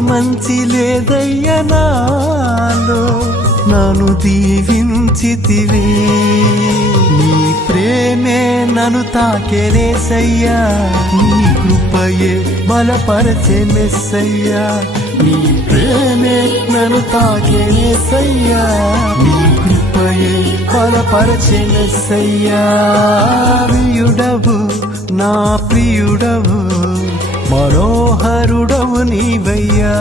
మంచి లేదయ్యా నాలో, నన్ను దీవించితివి. నీ ప్రేమే నన్ను తాకెనేసయ్యా, నీ కృపయే బలపరచే మెస్సయ్యా. నీ ప్రేమే నన్ను తాకెనేసయ్యా, నీ కృపయే బలపరచే మెస్సయ్యా. ప్రియుడవు నా ప్రియుడవు, మనోహరుడవు నీవయ్యా.